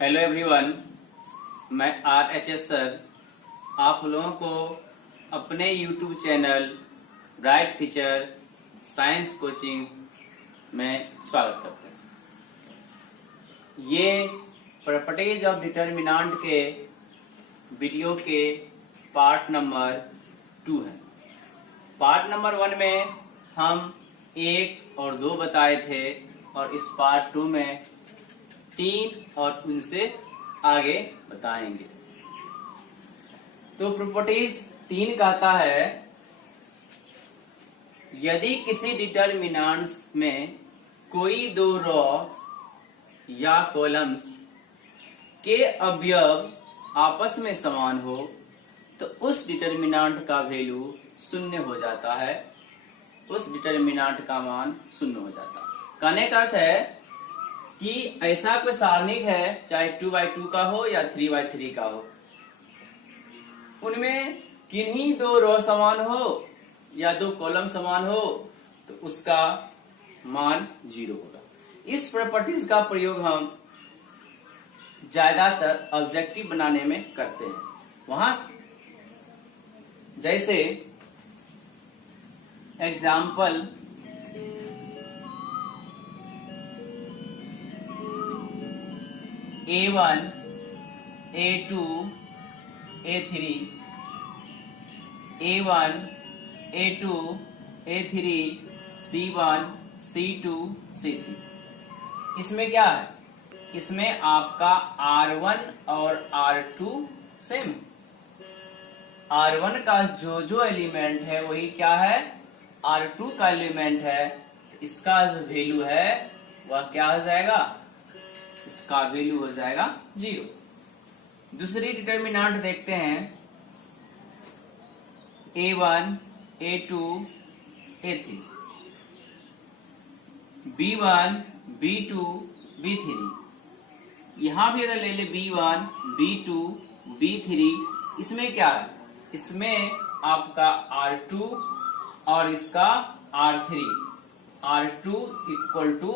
Hello everyone, मैं RHS sir आप लोगों को अपने YouTube channel bright teacher science coaching में स्वागत करते हैं। ये प्रॉपर्टीज ऑफ डिटर्मिनेंट के वीडियो के पार्ट नंबर 2 है। पार्ट नंबर 1 में हम 1 और 2 बताए थे और इस पार्ट 2 में 3 और उनसे आगे बताएंगे। तो प्रॉपर्टीज 3 कहता है, यदि किसी डिटर्मिनेंट्स में कोई दो रो या कॉलम्स के अवयव आपस में समान हो तो उस डिटर्मिनेंट का वैल्यू 0 हो जाता है। उस डिटर्मिनेंट का मान 0 हो जाता है। कहने का अर्थ है कि ऐसा कोई सारणिक है, चाहे 2x2 का हो या 3x3 का हो, उनमें किन्हीं दो रो समान हो या दो कॉलम समान हो तो उसका मान 0 होगा। इस प्रॉपर्टीज का प्रयोग हम ज्यादातर ऑब्जेक्टिव बनाने में करते हैं। वहां जैसे example A1, A2, A3, A1, A2, A3, C1, C2, C3। इसमें क्या है? इसमें आपका R1 और R2 सेम है। R1 का जो एलिमेंट है वही क्या है? R2 का एलिमेंट है। इसका जो वैल्यू है वह क्या हो जाएगा? इसका वैल्यू हो जाएगा 0। दूसरी डिटर्मिनेंट देखते हैं, A1, A2, A3, B1, B2, B3। यहां भी अगर ले ले B1, B2, B3, इसमें क्या है? इसमें आपका R2 और इसका R3, R2 equal to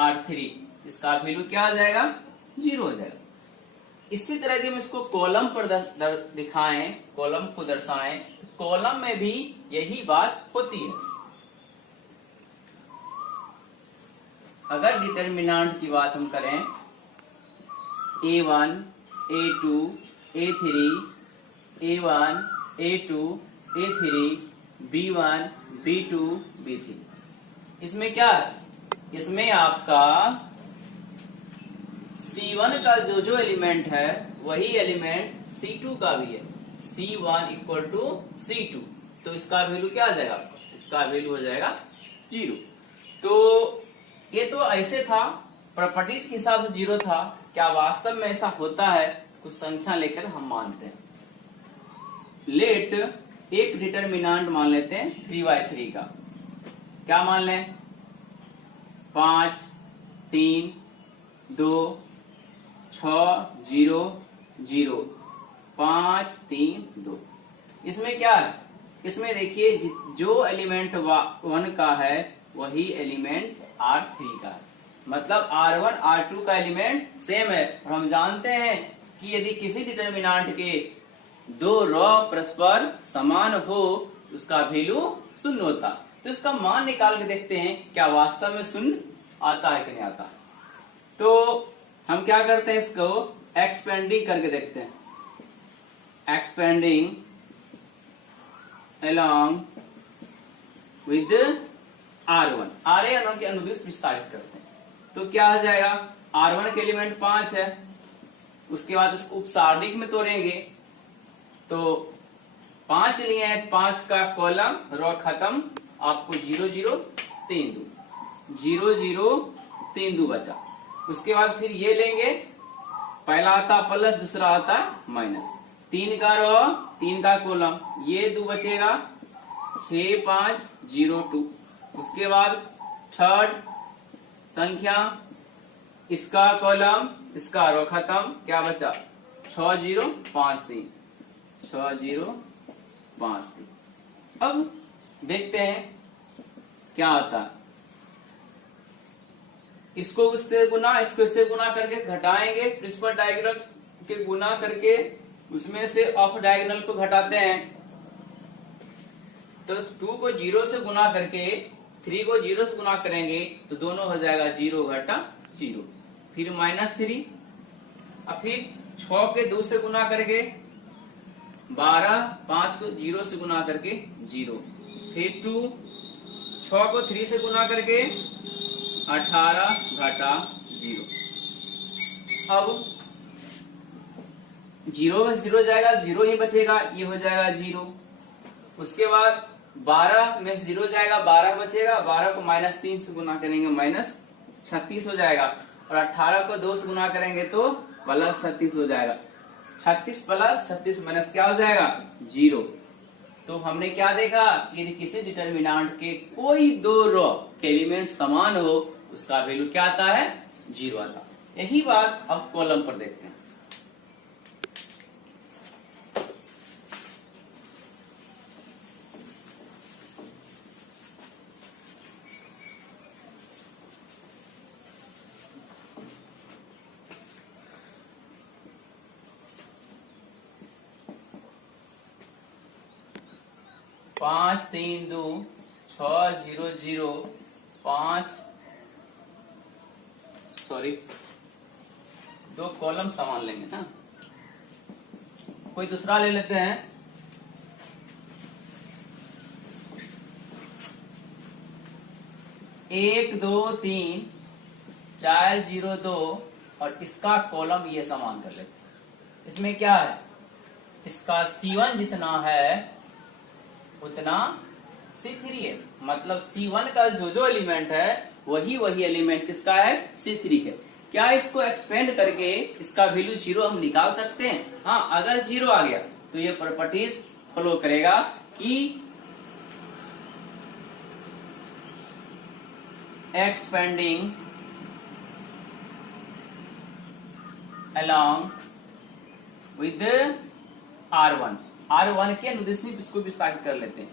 R3, इसका वैल्यू क्या आ जाएगा? 0 हो जाएगा। इसी तरह यदि हम इसको कॉलम पर दिखाएं, कॉलम को दर्शाएं, तो कॉलम में भी यही बात होती है। अगर डिटर्मिनेंट की बात हम करें, A1, A2, A3, A1, A2, A3, B1, B2, B3, इसमें क्या है? इसमें आपका C1 का जो एलिमेंट है वही एलिमेंट C2 का भी है। C1 इक्वल टू C2, तो इसका वैल्यू क्या आ जाएगा आपका? इसका वैल्यू हो जाएगा 0। तो ये तो ऐसे था, प्रॉपर्टीज के हिसाब से 0 था। क्या वास्तव में ऐसा होता है? कुछ संख्या लेकर हम मानते हैं। लेट एक डिटर्मिनेंट मान लेते हैं 3x3 का। क्या मान लें? 5, 3, 2, 6, 0, 0, 5, 3, 2। इसमें क्या है? इसमें देखिए जो एलिमेंट 1 का है वही एलिमेंट R3 का है। मतलब R1, R2 का एलिमेंट सेम है। और हम जानते हैं कि यदि किसी डिटर्मिनेंट के दो रो परस्पर समान हो उसका वैल्यू 0 होता। तो इसका मान निकाल के देखते हैं क्या वास्तव में 0 आता है कि नहीं आता। तो हम क्या करते हैं, इसको एक्सपेंडिंग करके देखते हैं। Expanding along with R1, R1 के अनुदिश विस्तारित करते हैं। तो क्या आ जाएगा? R1 के एलिमेंट 5 है। उसके बाद इसको उपसारणिक में तोड़ेंगे तो 5 लिए हैं, 5 का कॉलम रो खत्म, आपको 0, 0, 3, 2, 0, 0, 3, 2 बचा। उसके बाद फिर ये लेंगे, पहला आता प्लस, दूसरा आता माइनस। 3 का रो, 3 का कॉलम, ये 2 बचेगा, 6, 5, 0, 2। उसके बाद थर्ड संख्या, इसका कॉलम, इसका रो खत्म, क्या बचा? 6, 0, 5, 3, 6, 0, 5, 3। अब देखते हैं क्या आता है। इसको इससे गुना, इसको इससे गुना करके घटाएंगे, प्रिंसिपल डायगोनल के गुना करके उसमें से ऑफ डायगोनल को घटाते हैं। तो 2 को 0 से गुना करके 3 को 0 से गुना करेंगे तो दोनों हो जाएगा 0 घटा 0, फिर -3, अब फिर 6 के 2 से गुना करके 12, 5 को 0 से गुना करके 0, फिर 2, 6 को 3 से गुना करके 18 घटा 0। अब 0 में 0 जाएगा, 0 ही बचेगा, ये हो जाएगा 0। उसके बाद 12 में 0 जाएगा, 12 बचेगा, 12 को -3 से गुना करेंगे -36 हो जाएगा, और 18 को 2 से गुना करेंगे तो +36 हो जाएगा। 36 + 36 माइनस क्या हो जाएगा 0। तो हमने क्या देखा, यदि किसी डिटर्मिनेंट के कोई दो रो के एलिमेंट समान हो उसका वैल्यू क्या आता है 0 आता है। यही बात अब कॉलम पर देखते हैं। पांच 3 2 6 0 0 5 दो कॉलम समान लेंगे ना, कोई दूसरा ले लेते हैं। 1 2 3 4 0 2 और इसका कॉलम ये समान कर लेते हैं। इसमें क्या है, इसका C1 जितना है उतना C3 है, मतलब C1 का जो एलिमेंट है वही एलिमेंट किसका है C3 के। क्या इसको एक्सपेंड करके इसका वैल्यू 0 हम निकाल सकते हैं? हाँ, अगर 0 आ गया तो ये प्रॉपर्टीज फॉलो करेगा कि एक्सपेंडिंग along with R1 के अनुदेश इसको विस्तारित कर लेते हैं।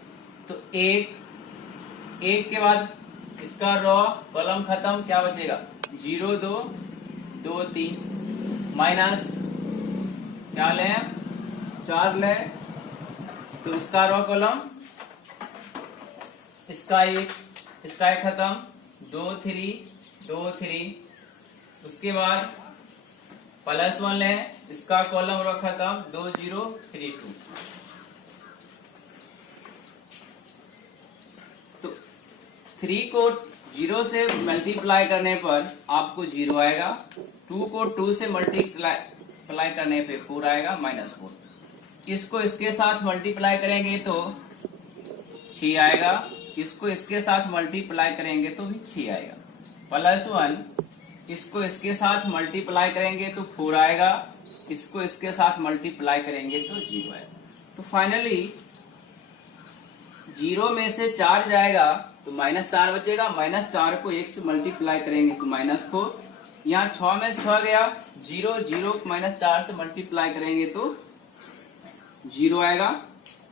तो एक के बाद इसका रो कॉलम खत्म, क्या बचेगा 0 2 2 3 माइनस क्या लें 4 लें, तो इसका रो कॉलम इसका एक खत्म 2 3 2 3, उसके बाद +1 लें, इसका कॉलम रो खत्म 2 0 3 2। तो 3 को 0 से मल्टीप्लाई करने पर आपको 0 आएगा, 2 को 2 से मल्टीप्लाई करने पे 4 आएगा -4, इसको इसके साथ मल्टीप्लाई करेंगे तो 6 आएगा, इसको इसके साथ मल्टीप्लाई करेंगे तो भी 6 आएगा, +1 इसको इसके साथ मल्टीप्लाई करेंगे तो 4 आएगा, इसको इसके साथ मल्टीप्लाई करेंगे तो 0 आएगा। तो फाइनली 0 में से 4 जाएगा तो -4 बचेगा, -4 को 1 से मल्टीप्लाई करेंगे तो -4, यहाँ 6 में 6 गया, 0 0 -4 से मल्टीप्लाई करेंगे तो 0 आएगा,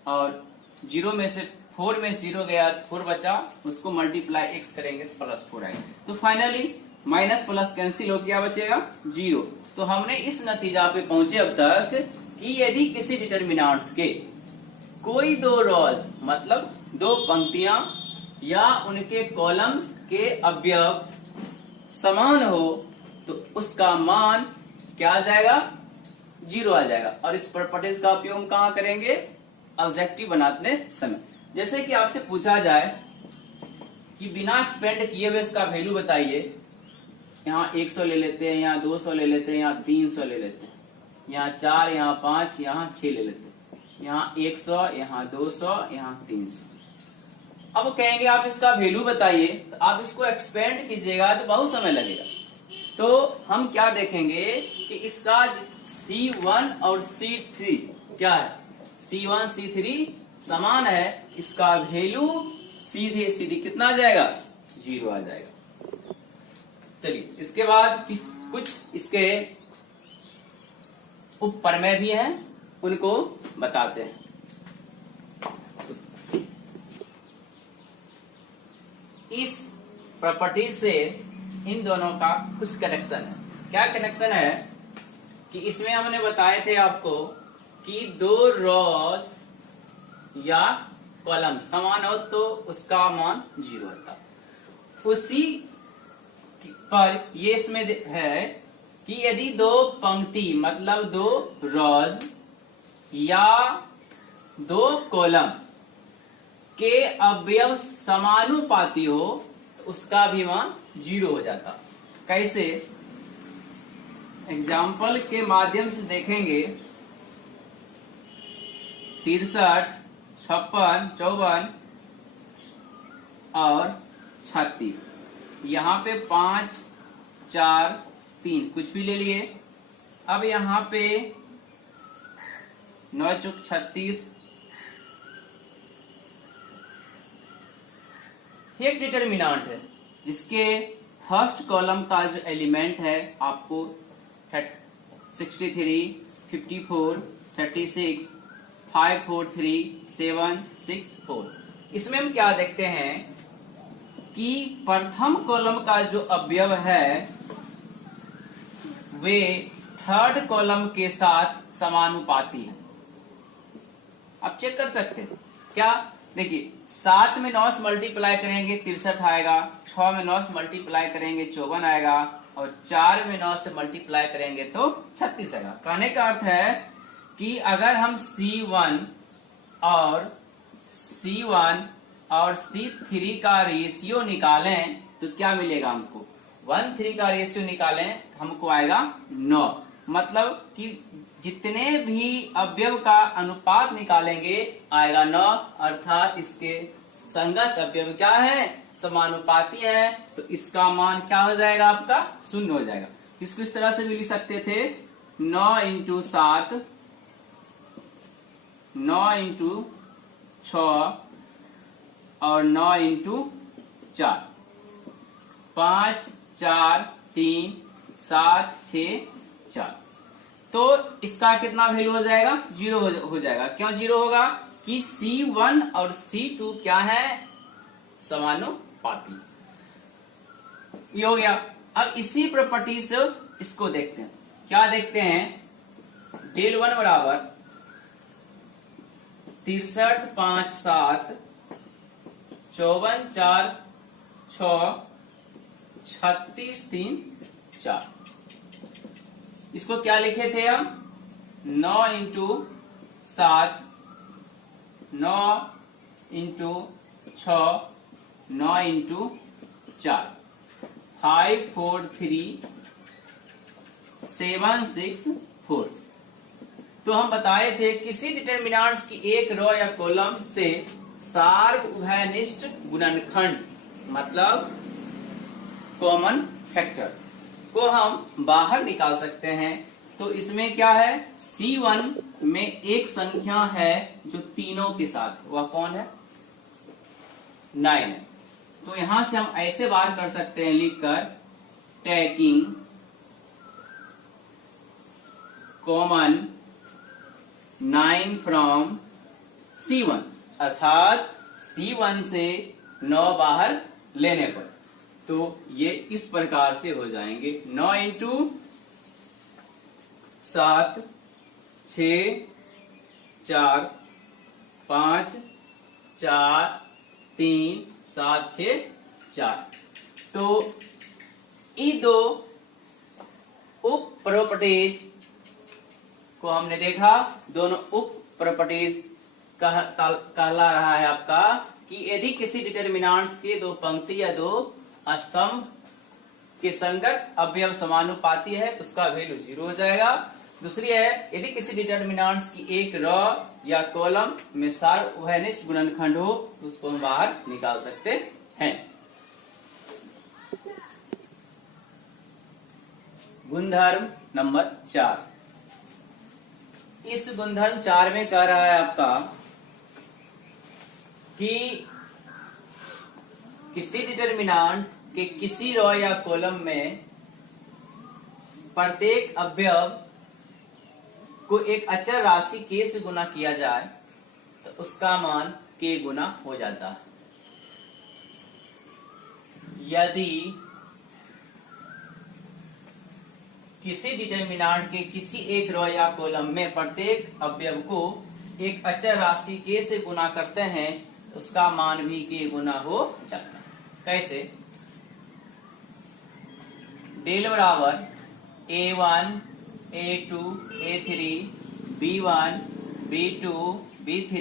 और 0 में से 4 में 0 गया, 4 बचा, उसको मल्टीप्लाई x करेंगे तो +4 आएगा। तो फाइनली माइनस प्लस कैंसिल हो क्या बचेगा 0। तो हमने इस नतीजा पे पहुंचे अब तक कि यदि किसी डिटर्मिनेंट्स के कोई दो रोज मतलब दो पंक्तियां या उनके कॉलम्स के अवयव समान हो तो उसका मान क्या आ जाएगा 0 आ जाएगा। और इस प्रॉपर्टीज का उपयोग कहां करेंगे ऑब्जेक्टिव बनाते समय। जैसे कि आपसे पूछा जाए कि बिना एक्सपेंड किए हुए इसका वैल्यू बताइए, यहाँ 100 ले लेते हैं, यहाँ 200 ले लेते हैं, यहाँ 300 ले लेते हैं, यहाँ 4, यहाँ 5, यहाँ 6 ले लेते हैं, यहाँ 100, यहाँ 200, यहाँ 300। अब कहेंगे आप इसका वैल्यू बताइए, तो आप इसको एक्सपेंड कीजिएगा तो बहुत समय लगेगा। तो हम क्या देखेंगे कि इसका C1 और C3 क्या है, C1 C3 समान है, इसका वैल्यू सीधे कितना आ जाएगा 0 आ जाएगा। चलिए इसके बाद कुछ इसके उप प्रमेय भी हैं, उनको बताते हैं। इस प्रॉपर्टी से इन दोनों का कुछ कनेक्शन है। क्या कनेक्शन है कि इसमें हमने बताए थे आपको कि दो रॉज या कॉलम समान हो तो उसका मान 0 होता। उसी पर ये इसमें है कि यदि दो पंक्ति मतलब दो रॉज या दो कॉलम के अवयव समानुपाती हो तो उसका भी मान 0 हो जाता। कैसे? एग्जाम्पल के माध्यम से देखेंगे। 63, 56, 54 और 36। यहाँ पे 5, 4, 3 कुछ भी ले लिए। अब यहाँ पे 9 चौक 36 एक डिटरमिनेंट है जिसके फर्स्ट कॉलम का जो एलिमेंट है आपको 63, 54, 36, 5, 4, 3, 7, 6, 4। इसमें हम क्या देखते हैं कि प्रथम कॉलम का जो अवयव है वे थर्ड कॉलम के साथ समानुपाती है। आप चेक कर सकते हैं क्या? देखिए 7 में 9 से मल्टीप्लाई करेंगे 63 आएगा, 6 में 9 से मल्टीप्लाई करेंगे 54 आएगा और 4 में 9 से मल्टीप्लाई करेंगे तो 36 आएगा। कहने का अर्थ है कि अगर हम C1 और C3 का रेशियो निकालें तो क्या मिलेगा हमको? 1:3 का रेशियो निकालें हमको आएगा 9। मतलब कि जितने भी अवयव का अनुपात निकालेंगे आएगा 9, अर्थात इसके संगत अवयव क्या है? समानुपाती है। तो इसका मान क्या हो जाएगा? आपका 0 हो जाएगा। इसको इस तरह से भी लिख सकते थे 9 × 7, 9 × 6 और 9 × 4, 5, 4, 3, 7, 6, 4। तो इसका कितना वैल्यू हो जाएगा? 0 हो जाएगा। क्यों 0 होगा? कि C1 और C2 क्या है? समानुपाती। ये हो गया। अब इसी प्रॉपर्टी से इसको देखते हैं। क्या देखते हैं? del 1 बराबर 63, 5, 7, 54, 4, 6, 36, 3, 4। इसको क्या लिखे थे हम? 9 × 7, 9 × 6, 9 × 4, 5, 4, 3, 7, 6, 4। तो हम बताए थे किसी डिटरमिनेंट्स की एक रो या कॉलम से सार्ग उभयनिष्ठ गुणनखंड मतलब कॉमन फैक्टर को हम बाहर निकाल सकते हैं। तो इसमें क्या है? C1 में एक संख्या है जो तीनों के साथ, वह कौन है? 9 है। तो यहां से हम ऐसे बाहर कर सकते हैं लिखकर टेकिंग कॉमन 9 फ्रॉम C1, अर्थात C1 से 9 बाहर लेने पर। तो ये इस प्रकार से हो जाएंगे 9 × 7, 6, 4, 5, 4, 3, 7, 6, 4। तो ये दो उप प्रॉपर्टीज को हमने देखा। दोनों उप प्रॉपर्टीज कहला रहा है आपका कि यदि किसी डिटरमिनेंट्स के दो पंक्ति या दो स्तंभ के संगत अवयव समानुपाती है उसका वैल्यू 0 हो जाएगा। दूसरी है यदि किसी डिटरमिनेंट्स की एक रो या कॉलम में सार्ग उभयनिष्ठ गुणनखंड हो तो उसको हम बाहर निकाल सकते हैं। गुणधर्म नंबर 4। इस गुणधर्म 4 में कह रहा है आपका कि किसी डिटरमिनेंट के किसी रो या कॉलम में प्रत्येक अवयव को एक अचर राशि k से गुना किया जाए तो उसका मान k गुना हो जाता है। यदि किसी डिटर्मिनांट के किसी एक रो या कॉलम में प्रत्येक अवयव को एक अचर राशि के से गुना करते हैं, उसका मान भी के गुना हो जाता है। कैसे? डेल बराबर a1 a2 a3 b1 b2 b3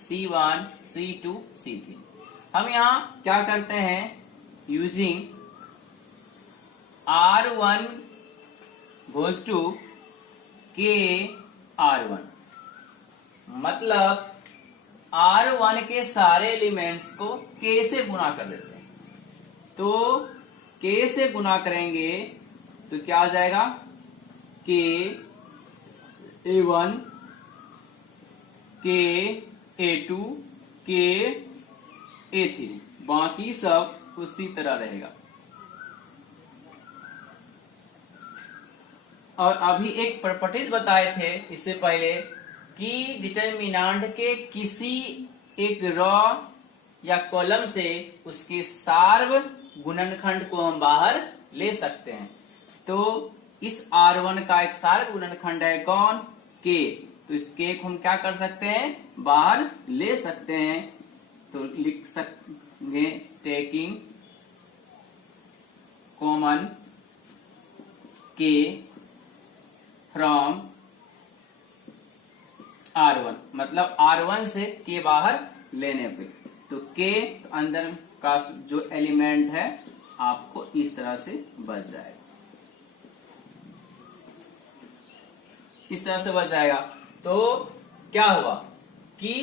c1 c2 c3। हम यहाँ क्या करते हैं, using r1 goes to k r1, मतलब r1 के सारे एलिमेंट्स को k से गुना कर देते हैं। तो k से गुना करेंगे तो क्या आ जाएगा, k a1 k a2 k a3, बाकी सब उसी तरह रहेगा। और अभी एक प्रॉपर्टीज बताए थे इससे पहले कि डिटर्मिनांट के किसी एक रॉ या कॉलम से उसके सार्व गुणनखंड को हम बाहर ले सकते हैं। तो इस R1 का एक सार्व गुणनखंड है कौन, K। तो इस K को हम क्या कर सकते हैं, बाहर ले सकते हैं। तो लिख सकते taking common K from R1, मतलब R1 से K बाहर लेने पे, तो K अंदर का जो एलिमेंट है आपको इस तरह से बच जाएगा, इस तरह से बच जाएगा। तो क्या हुआ कि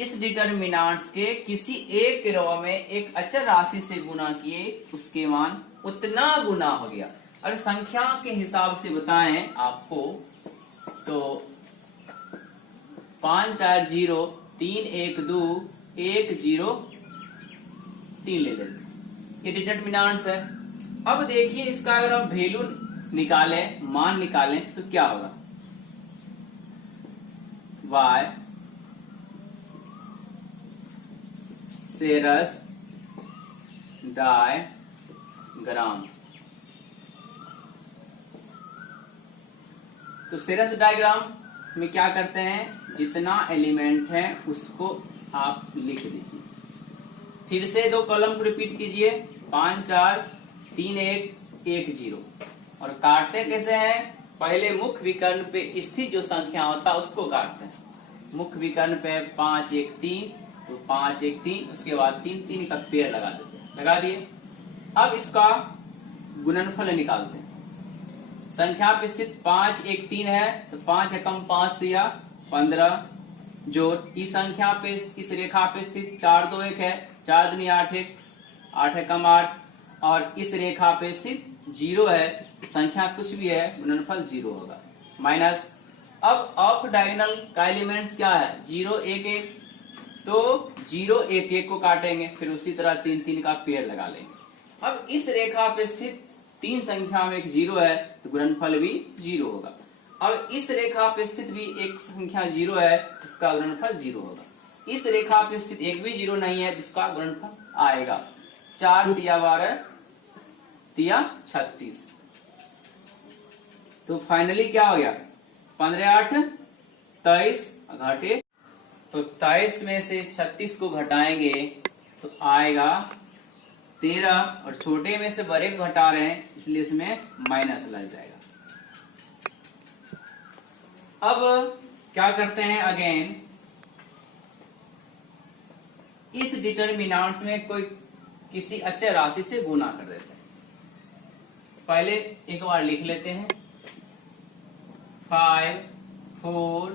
इस डिटर्मिनांट्स के किसी एक रो में एक अचर राशि से गुना किए, उसके मान उतना गुना हो गया। और संख्या के हिसाब से बताएं आपको तो 5 4 0 3 1 2 1 0 3 ले लेते, ये डिटर्मिनांट्स है। अब देखिए इसका अगर हम वैल्यू निकालें, मान निकालें, तो क्या होगा, y सेरस डायग्राम। तो सेरस डायग्राम में क्या करते हैं, जितना एलिमेंट है उसको आप लिख दीजिए। फिर से दो कॉलम को रिपीट कीजिए, 5 4 3 1 1 0। और काटते कैसे हैं, पहले मुख्य विकर्ण पे स्थित जो संख्या होता है उसको काटते हैं। मुख्य विकर्ण पे 5 1 3, तो 5 1 3, उसके बाद 3 3 का पेड़ लगा देते हैं, लगा दिए। अब इसका गुणनफल निकालते हैं। संख्या पे स्थित 5 1 3 है, तो 5 एकम 5 दिया 15, जोड़ इस संख्या पे, इस रेखा पे स्थित 4 2 1 है, 4 दूनी 8 1, 8 एकम 8, और इस रेखा पे स्थित 0 है, संख्या कुछ भी है, गुणनफल 0 होगा। माइनस, अब ऑफ डायगोनल का एलिमेंट्स क्या है, 0 1 1, तो 0 1 1 को काटेंगे, फिर उसी तरह 3 3 का पेड़ लगा लेंगे। अब इस रेखा पे स्थित 3 संख्या में एक 0 है, तो गुणनफल भी 0 होगा। अब इस रेखा पे स्थित भी एक संख्या 0 है, इसका गुणनफल 0 होगा। इस रेखा पे स्थित एक भी 0 नहीं है, जिसका गुणनफल आएगा 4 तिया 12 तिया 36। तो फाइनली क्या हो गया, 15 8 23 घटे, तो 23 में से 36 को घटाएंगे तो आएगा 13, और छोटे में से बड़े को घटा रहे हैं इसलिए इसमें माइनस लग जाएगा। अब क्या करते हैं, अगेन इस डिटर्मिनांट्स में कोई किसी अचर राशि से गुना कर देते हैं। पहले एक बार लिख लेते हैं, 5 4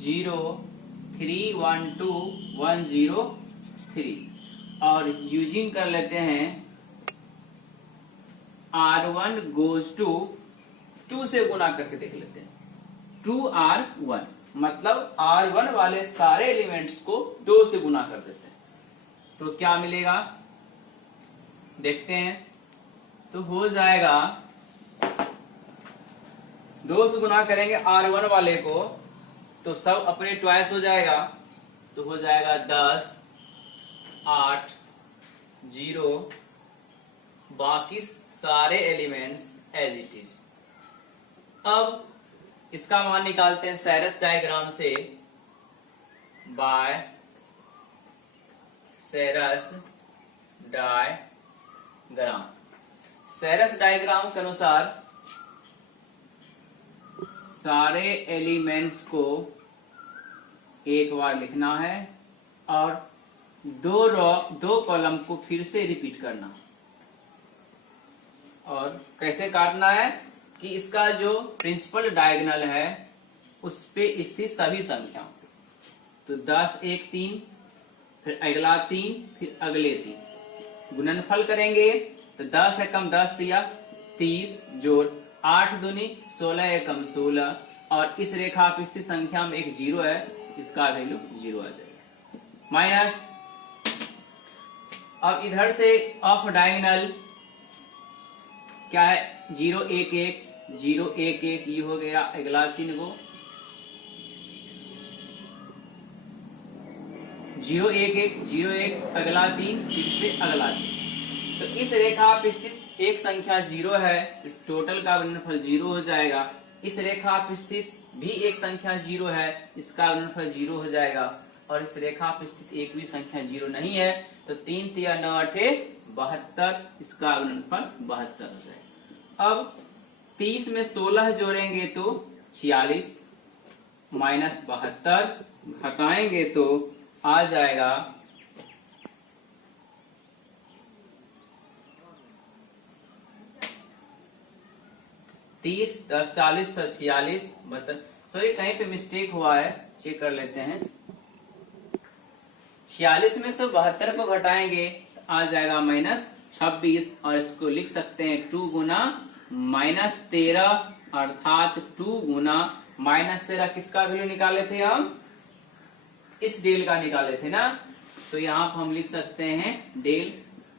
0 3 1 2 1 0 3, और यूजिंग कर लेते हैं R1 goes to 2 से गुना करके देख लेते हैं, 2R1, मतलब R1 वाले सारे एलिमेंट्स को 2 से गुना कर देते हैं, तो क्या मिलेगा देखते हैं। तो हो जाएगा, 2 से गुना करेंगे R1 वाले को तो सब अपने ट्वाइस हो जाएगा, तो हो जाएगा 10 8 0, बाकी सारे एलिमेंट्स एज इट इज। अब इसका मान निकालते हैं सेरस डायग्राम से, बाय सेरस डायग्राम। सेरस डायग्राम के अनुसार सारे एलिमेंट्स को एक बार लिखना है और दो कॉलम को फिर से रिपीट करना। और कैसे काटना है कि इसका जो प्रिंसिपल डायगोनल है उस पे स्थित सभी संख्या, तो 10 1 3, फिर अगला 3, फिर अगले 3 गुणनफल करेंगे तो 10 एकम 10 दिया 30 जोड़ 8 दूनी 16 एकम 16, और इस रेखा पे स्थित संख्या में एक 0 है, इसका वैल्यू 0 आ जाएगा। माइनस अब इधर से ऑफ डायगोनल क्या है, 0 1 1 0 1 1, ये हो गया अगला 3 गो 0 1 1 0 1, अगला 3, फिर से अगला 3। तो इस रेखा पे स्थित एक संख्या 0 है, इस टोटल का गुणनफल 0 हो जाएगा। इस रेखा पे स्थित भी एक संख्या 0 है, इसका गुणनफल 0 हो जाएगा। और इस रेखा पे स्थित एक भी संख्या 0 नहीं है, तो 3 3 9 8 72, इसका गुणनफल 72 हो जाएगा। अब 30 में 16 जोड़ेंगे तो 46, माइनस 72 घटाएंगे तो आ जाएगा 30 10 40 46 72। सॉरी कहीं पे मिस्टेक हुआ है, चेक कर लेते हैं। 46 में से 72 को घटाएंगे तो आ जाएगा -26, और इसको लिख सकते हैं 2 गुना -13, अर्थात 2 गुना -13। किसका वैल्यू निकाले थे हम, इस डेल का निकाले थे ना, तो यहाँ पर हम लिख सकते हैं डेल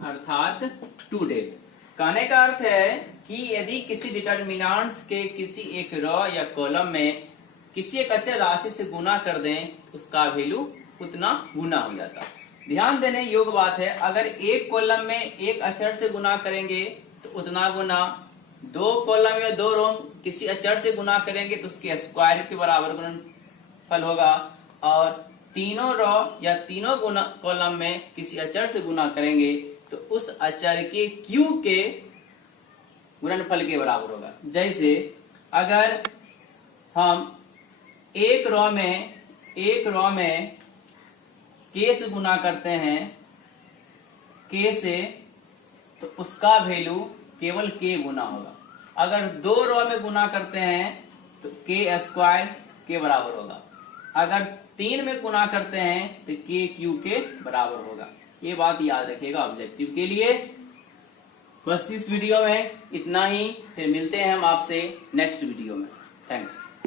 अर्थात 2 डेल। कहने का अर्थ है कि यदि किसी डिटर्मिनेंट्स के किसी एक रो या कॉलम में किसी एक अचर राशि से गुना कर दें, उसका वैल्यू उतना गुना हो जाता। ध्यान देने योग्य बात है, अगर एक कॉलम में एक अचर से गुना करेंगे तो उतना गुना, 2 कॉलम या 2 रो किसी अचर से गुना करेंगे तो उसके स्क्वायर के बराबर गुणनफल होगा, और तीनों रो या तीनों कॉलम में किसी अचर से गुना करेंगे तो उस अचर के क्यू के गुणनफल के बराबर होगा। जैसे अगर हम एक रो में के से गुना करते हैं, के से, तो उसका वैल्यू केवल के गुना होगा। अगर 2 रो में गुना करते हैं तो के स्क्वायर के बराबर होगा। अगर 3 में गुना करते हैं तो के क्यू के बराबर होगा। ये बात याद रखिएगा ऑब्जेक्टिव के लिए। बस इस वीडियो में इतना ही, फिर मिलते हैं हम आपसे नेक्स्ट वीडियो में। थैंक्स।